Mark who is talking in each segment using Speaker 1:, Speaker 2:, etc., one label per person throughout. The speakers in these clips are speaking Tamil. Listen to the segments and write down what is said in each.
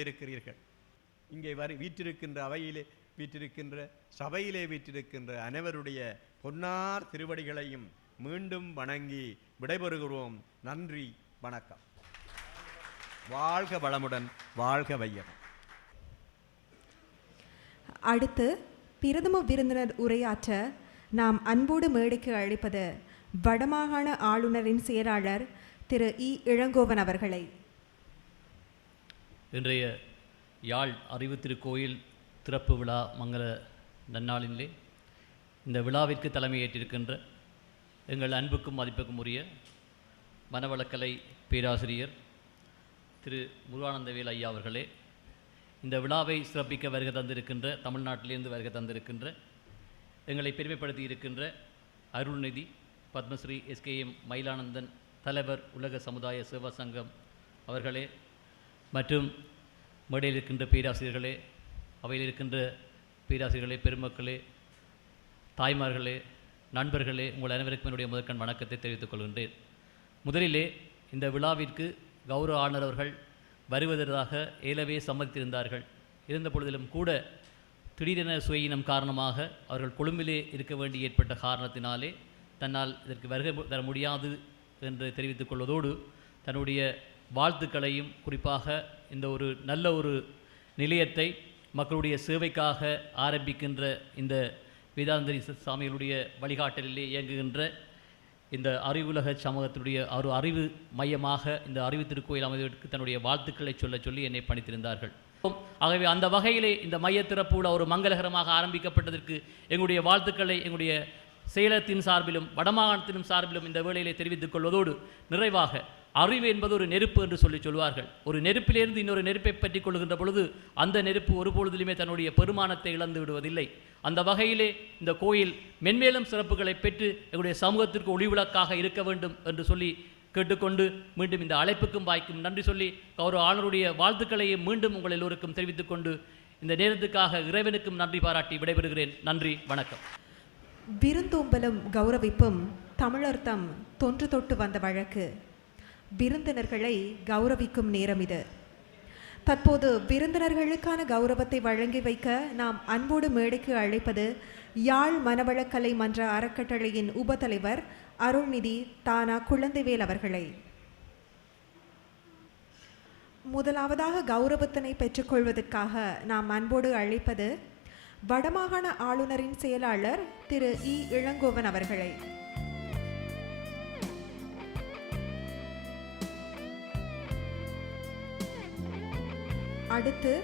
Speaker 1: இருக்கிறீர்கள். இங்கே வரி வீற்றிருக்கின்ற அவையிலே வீற்றிருக்கின்ற சபையிலே வீற்றிருக்கின்ற அனைவருடைய பொன்னார் திருவடிகளையும் மீண்டும் வணங்கி விடைபெறுகிறோம். நன்றி வணக்கம். வாழ்க வளமுடன் வாழ்க வையகம்.
Speaker 2: அடுத்து பிரதம விருந்தினர் உரையாற்ற நாம் அன்போடு மேடைக்கு அழைப்பது வடமாகாண ஆளுநரின் செயலாளர் திரு இ. இளங்கோவன் அவர்களை.
Speaker 3: இன்றைய யாழ் அறிவு திருக்கோயில் திறப்பு விழா மங்கள நன்னாளிலே இந்த விழாவிற்கு தலைமையேற்றிருக்கின்ற எங்கள் அன்புக்கும் மதிப்புக்கும் உரிய மனவளக்கலை பேராசிரியர் திரு முருகானந்தவேல் ஐயா அவர்களே இந்த விழாவை சிறப்பிக்க வருகை தந்திருக்கின்ற தமிழ்நாட்டிலிருந்து வருகை தந்திருக்கின்ற எங்களை பெருமைப்படுத்தி இருக்கின்ற அருள்நிதி பத்மஸ்ரீ எஸ்கேஎம் மயிலானந்தன் தலைவர் உலக சமுதாய சேவா சங்கம் அவர்களே மற்றும் மேடையில் இருக்கின்ற பேராசிரியர்களே அவையில் இருக்கின்ற பேராசிரியர்களே பெருமக்களே தாய்மார்களே நண்பர்களே உங்கள் அனைவருக்கும் என்னுடைய முதற்கண் வணக்கத்தை தெரிவித்துக் கொள்கின்றேன். முதலிலே இந்த விழாவிற்கு கௌரவ ஆளுநர் அவர்கள் வருவதற்காக ஏலவே சம்மதித்திருந்தார்கள். இருந்த பொழுதிலும் கூட திடீரென சுயினம் காரணமாக அவர்கள் கொழும்பிலே இருக்க வேண்டி ஏற்பட்ட காரணத்தினாலே தன்னால் இதற்கு வருகை தர முடியாது என்று தெரிவித்துக் கொள்வதோடு தன்னுடைய வாழ்த்துக்களையும் குறிப்பாக இந்த ஒரு நல்ல ஒரு நிலையத்தை மக்களுடைய சேவைக்காக ஆரம்பிக்கின்ற இந்த வேதாந்தரி சாமிகளுடைய வழிகாட்டலிலே இயங்குகின்ற இந்த அறிவுலக சமூகத்தினுடைய ஒரு அறிவு மையமாக இந்த அறிவு திருக்கோயில் அமைவதற்கு தன்னுடைய வாழ்த்துக்களை சொல்ல சொல்லி என்னை பணித்திருந்தார்கள். ஆகவே அந்த வகையிலே இந்த மைய திறப்பு ஒரு மங்களகரமாக ஆரம்பிக்கப்பட்டதற்கு எங்களுடைய வாழ்த்துக்களை எங்களுடைய சேலத்தின் சார்பிலும் வடமாகாணத்தின் சார்பிலும் இந்த வேளையிலே தெரிவித்துக் கொள்வதோடு நிறைவாக அறிவு என்பது ஒரு நெருப்பு என்று சொல்லி சொல்வார்கள். ஒரு நெருப்பிலிருந்து இன்னொரு நெருப்பை பற்றி கொள்கின்ற பொழுது அந்த நெருப்பு ஒரு பொழுதிலுமே தன்னுடைய பெருமானத்தை இழந்து விடுவதில்லை. அந்த வகையிலே இந்த கோயில் மென்மேலும் சிறப்புகளை பெற்று எங்களுடைய சமூகத்திற்கு ஒளிவிளக்காக இருக்க வேண்டும் என்று சொல்லி கேட்டுக்கொண்டு மீண்டும் இந்த அழைப்புக்கும் வாய்க்கும் நன்றி சொல்லி கௌரவ ஆளுநருடைய வாழ்த்துக்களையும் மீண்டும் உங்கள் எல்லோருக்கும் தெரிவித்துக் கொண்டு இந்த நேரத்துக்காக இறைவனுக்கும் நன்றி பாராட்டி விடைபெறுகிறேன். நன்றி வணக்கம்.
Speaker 2: விருந்தோம்பலும் கௌரவிப்பும் தமிழர்த்தம் தொன்று தொட்டு வந்த வழக்கு. விருந்தினர்களை கௌரவிக்கும் நேரம் இது. தற்போது விருந்தினர்களுக்கான கௌரவத்தை வழங்கி வைக்க நாம் அன்போடு மேடைக்கு அழைப்பது யாழ் மனவளக்கலை மன்ற அறக்கட்டளையின் உபத்தலைவர் அருள்நிதி தானா குழந்தைவேல் அவர்களை. முதலாவதாக கௌரவத்தினை பெற்றுக்கொள்வதற்காக நாம் அன்போடு அழைப்பது வடமாகாண ஆளுநரின் செயலாளர் திரு இ. இளங்கோவன் அவர்களை. அடுத்து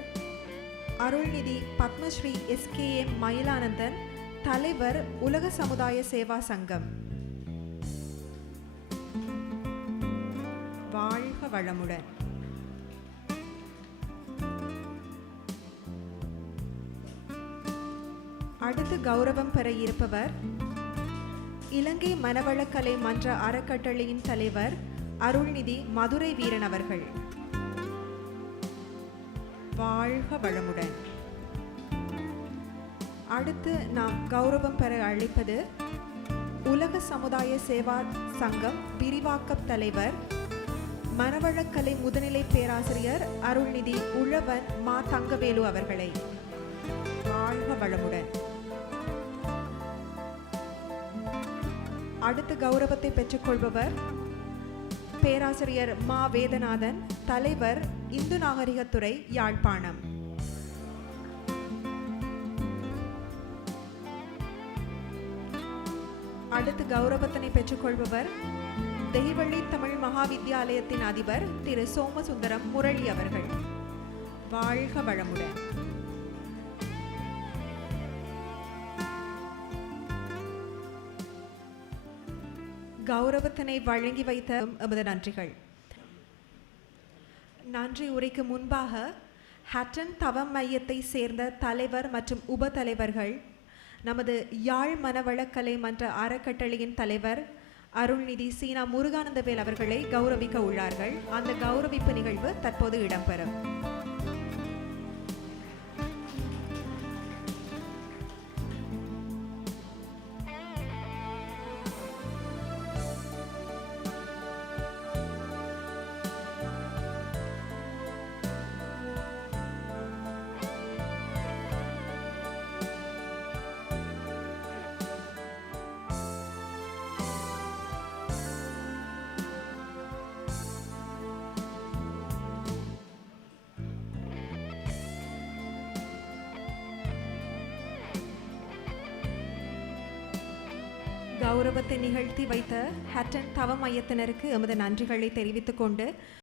Speaker 2: அருள்நிதி பத்மஸ்ரீ எஸ்கேஎம் மயிலானந்தன் தலைவர் உலக சமுதாய சேவா சங்கம். வாழ்க வளமுடன். அடுத்து கௌரவம் பெற இருப்பவர் இலங்கை மனவளக்கலை மன்ற அறக்கட்டளையின் தலைவர் அருள்நிதி மதுரை வீரன் அவர்கள். வாழ்க வளமுடன். அடுத்து நாம் கௌரவம் பெற அழைப்பது உலக சமுதாய சேவா சங்கம் விரிவாக்க தலைவர் மனவளக்கலை முதுநிலை பேராசிரியர் அருள்நிதி உழவன் மா தங்கவேலு அவர்களை. வாழ்க வளமுடன். அடுத்து கௌரவத்தை பெற்றுக்கொள்பவர் பேராசிரியர் மா வேதநாதன் தலைவர் இந்து நாகரிகத்துறை யாழ்ப்பாணம். அடுத்து கௌரவத்தினை பெற்றுக்கொள்பவர் தெய்வள்ளி தமிழ் மகாவித்யாலயத்தின் அதிபர் திரு சோமசுந்தரம் முரளி அவர்கள். வாழ்க வளமுடன். கௌரவத்தினை வழங்கி வைத்த எமது நன்றிகள். நன்றி உரைக்கு முன்பாக ஹட்டன் தவம் மையத்தை சேர்ந்த தலைவர் மற்றும் உப தலைவர்கள் நமது யாழ் மனவளக்கலை மன்ற அறக்கட்டளையின் தலைவர் அருள்நிதி சீனா முருகானந்தவேல் அவர்களை கௌரவிக்க உள்ளார்கள். அந்த கௌரவிப்பு நிகழ்வு தற்போது இடம்பெறும். கௌரவத்தை நிகழ்த்தி வைத்த ஹட்டன் தவ மையத்தினருக்கு எமது நன்றிகளை தெரிவித்துக் கொண்டு